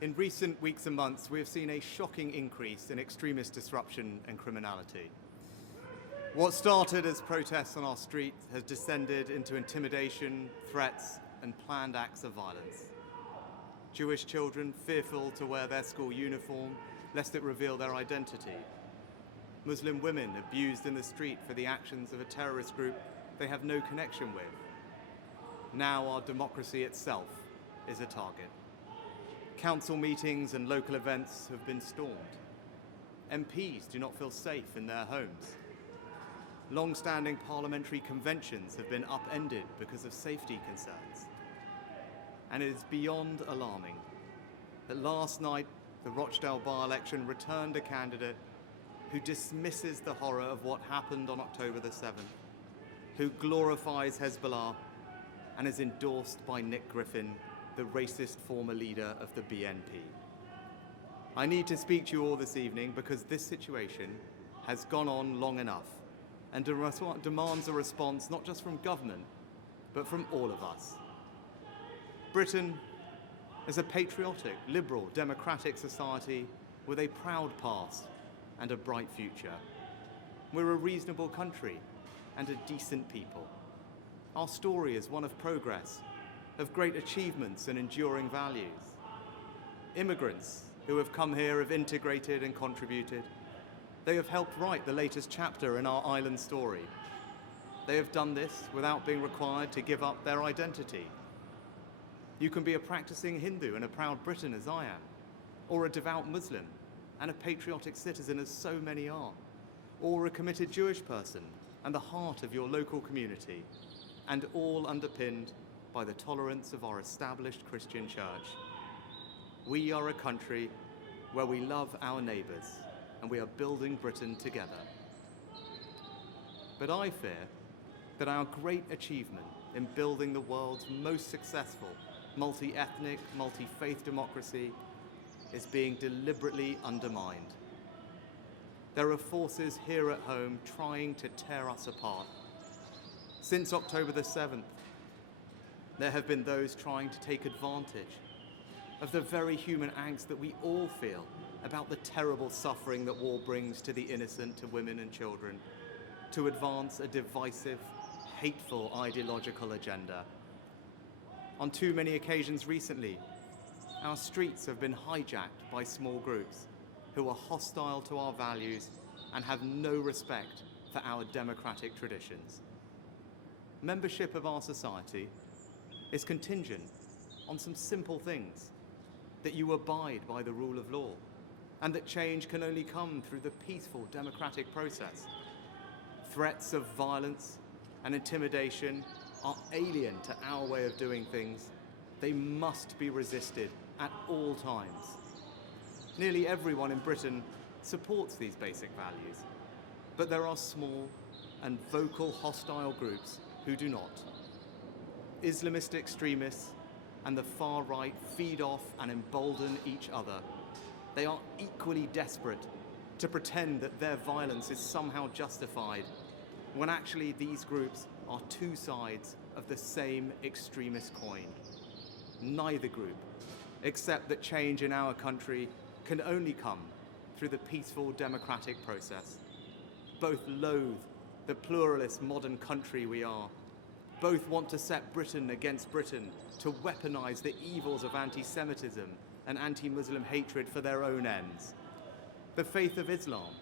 In recent weeks and months, we have seen a shocking increase in extremist disruption and criminality. What started as protests on our streets has descended into intimidation, threats, and planned acts of violence. Jewish children fearful to wear their school uniform lest it reveal their identity. Muslim women abused in the street for the actions of a terrorist group they have no connection with. Now our democracy itself is a target. Council meetings and local events have been stormed. MPs do not feel safe in their homes. Long-standing parliamentary conventions have been upended because of safety concerns. And it is beyond alarming that last night the Rochdale by-election returned a candidate who dismisses the horror of what happened on October the 7th, who glorifies Hezbollah and is endorsed by Nick Griffin, the racist former leader of the BNP. I need to speak to you all this evening because this situation has gone on long enough and demands a response not just from government, but from all of us. Britain is a patriotic, liberal, democratic society with a proud past and a bright future. We're a reasonable country and a decent people. Our story is one of progress, of great achievements and enduring values. Immigrants who have come here have integrated and contributed. They have helped write the latest chapter in our island story. They have done this without being required to give up their identity. You can be a practicing Hindu and a proud Briton as I am, or a devout Muslim and a patriotic citizen as so many are, or a committed Jewish person and the heart of your local community, and all underpinned by the tolerance of our established Christian church. We are a country where we love our neighbours and we are building Britain together. But I fear that our great achievement in building the world's most successful multi-ethnic, multi-faith democracy is being deliberately undermined. There are forces here at home trying to tear us apart. Since October the 7th, there have been those trying to take advantage of the very human angst that we all feel about the terrible suffering that war brings to the innocent, to women and children, to advance a divisive, hateful ideological agenda. On too many occasions recently, our streets have been hijacked by small groups who are hostile to our values and have no respect for our democratic traditions. Membership of our society is contingent on some simple things: that you abide by the rule of law, and that change can only come through the peaceful democratic process. Threats of violence and intimidation are alien to our way of doing things. They must be resisted at all times. Nearly everyone in Britain supports these basic values, but there are small and vocal hostile groups who do not. Islamist extremists and the far right feed off and embolden each other. They are equally desperate to pretend that their violence is somehow justified, when actually these groups are two sides of the same extremist coin. Neither group accept that change in our country can only come through the peaceful democratic process. Both loathe the pluralist modern country we are. Both want to set Britain against Britain, to weaponize the evils of anti-Semitism and anti-Muslim hatred for their own ends. The faith of Islam,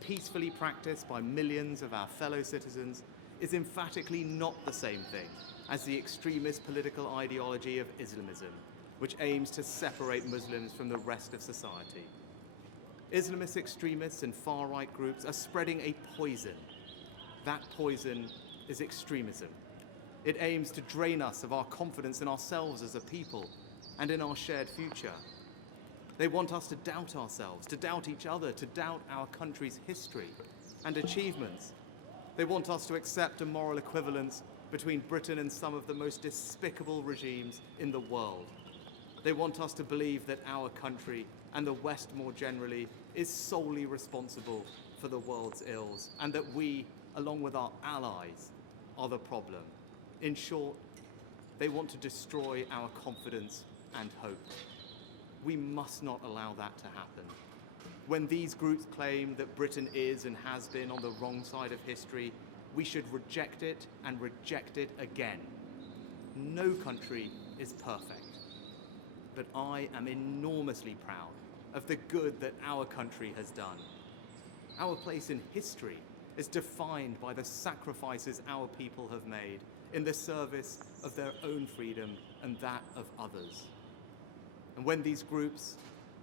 peacefully practiced by millions of our fellow citizens, is emphatically not the same thing as the extremist political ideology of Islamism, which aims to separate Muslims from the rest of society. Islamist extremists and far-right groups are spreading a poison. That poison is extremism. It aims to drain us of our confidence in ourselves as a people and in our shared future. They want us to doubt ourselves, to doubt each other, to doubt our country's history and achievements. They want us to accept a moral equivalence between Britain and some of the most despicable regimes in the world. They want us to believe that our country, and the West more generally, is solely responsible for the world's ills, and that we, along with our allies, are the problem. In short, they want to destroy our confidence and hope. We must not allow that to happen. When these groups claim that Britain is and has been on the wrong side of history, we should reject it and reject it again. No country is perfect, but I am enormously proud of the good that our country has done. Our place in history is defined by the sacrifices our people have made in the service of their own freedom and that of others. And when these groups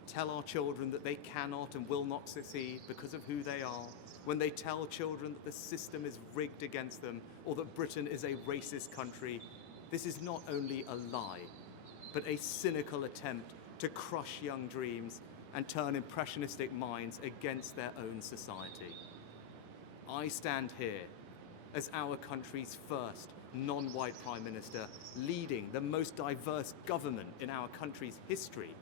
tell our children that they cannot and will not succeed because of who they are, when they tell children that the system is rigged against them or that Britain is a racist country, this is not only a lie, but a cynical attempt to crush young dreams and turn impressionistic minds against their own society. I stand here as our country's first non-white Prime Minister, leading the most diverse government in our country's history,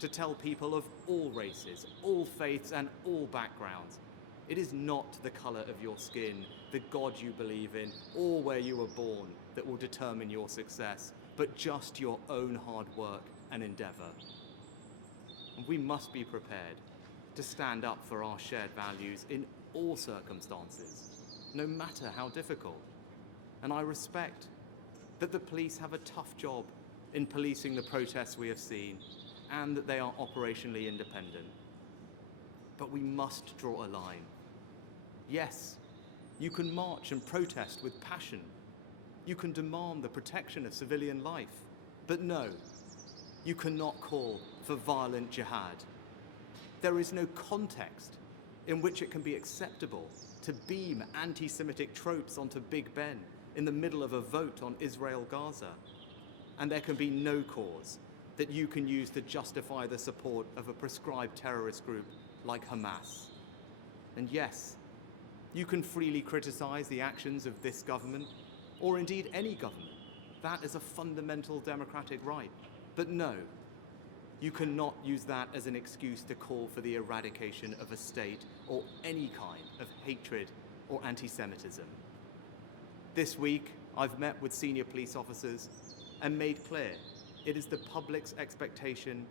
to tell people of all races, all faiths and all backgrounds, it is not the colour of your skin, the God you believe in, or where you were born that will determine your success, but just your own hard work and endeavour. And we must be prepared to stand up for our shared values in all circumstances, no matter how difficult. And I respect that the police have a tough job in policing the protests we have seen and that they are operationally independent. But we must draw a line. Yes, you can march and protest with passion. You can demand the protection of civilian life. But no, you cannot call for violent jihad. There is no context in which it can be acceptable to beam anti-Semitic tropes onto Big Ben in the middle of a vote on Israel-Gaza. And there can be no cause that you can use to justify the support of a prescribed terrorist group like Hamas. And yes, you can freely criticize the actions of this government, or indeed any government. That is a fundamental democratic right. But no, you cannot use that as an excuse to call for the eradication of a state or any kind of hatred or anti-Semitism. This week, I've met with senior police officers and made clear it is the public's expectation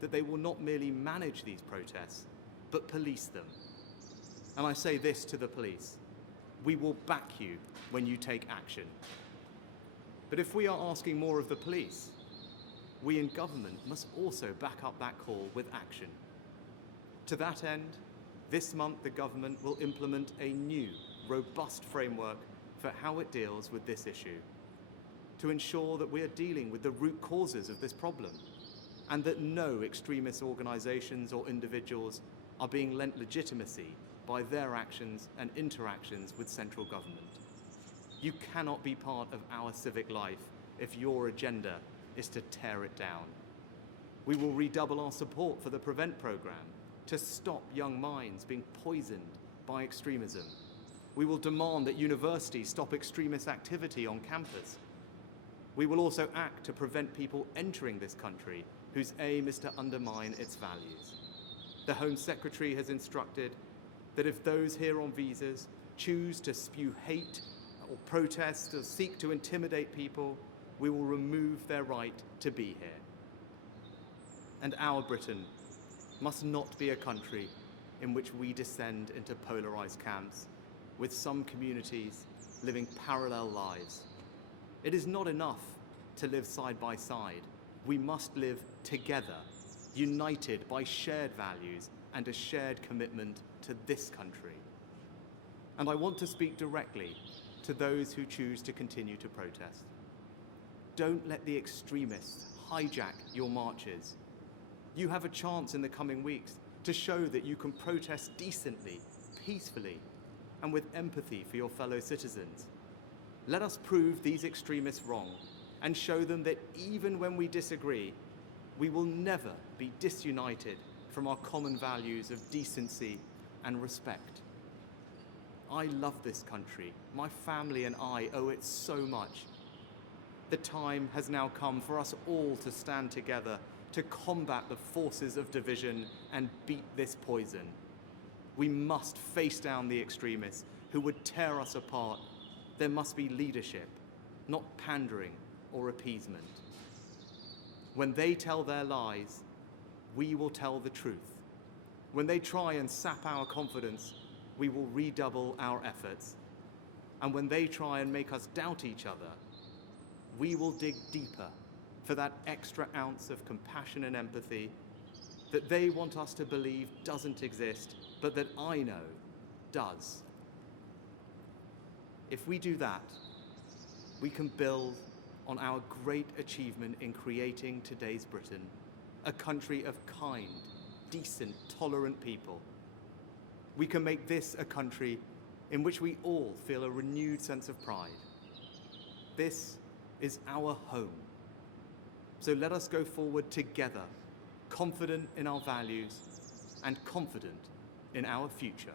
that they will not merely manage these protests, but police them. And I say this to the police: we will back you when you take action. But if we are asking more of the police, we in government must also back up that call with action. To that end, this month the government will implement a new, robust framework for how it deals with this issue, to ensure that we are dealing with the root causes of this problem, and that no extremist organisations or individuals are being lent legitimacy by their actions and interactions with central government. You cannot be part of our civic life if your agenda is to tear it down. We will redouble our support for the PREVENT programme to stop young minds being poisoned by extremism. We will demand that universities stop extremist activity on campus. We will also act to prevent people entering this country whose aim is to undermine its values. The Home Secretary has instructed that if those here on visas choose to spew hate or protest or seek to intimidate people, we will remove their right to be here. And our Britain must not be a country in which we descend into polarised camps, with some communities living parallel lives. It is not enough to live side by side. We must live together, united by shared values and a shared commitment to this country. And I want to speak directly to those who choose to continue to protest. Don't let the extremists hijack your marches. You have a chance in the coming weeks to show that you can protest decently, peacefully, and with empathy for your fellow citizens. Let us prove these extremists wrong and show them that even when we disagree, we will never be disunited from our common values of decency and respect. I love this country. My family and I owe it so much. The time has now come for us all to stand together to combat the forces of division and beat this poison. We must face down the extremists who would tear us apart. There must be leadership, not pandering or appeasement. When they tell their lies, we will tell the truth. When they try and sap our confidence, we will redouble our efforts. And when they try and make us doubt each other, we will dig deeper for that extra ounce of compassion and empathy that they want us to believe doesn't exist, but that I know does. If we do that, we can build on our great achievement in creating today's Britain, a country of kind, decent, tolerant people. We can make this a country in which we all feel a renewed sense of pride. This is our home. So let us go forward together, confident in our values and confident in our future.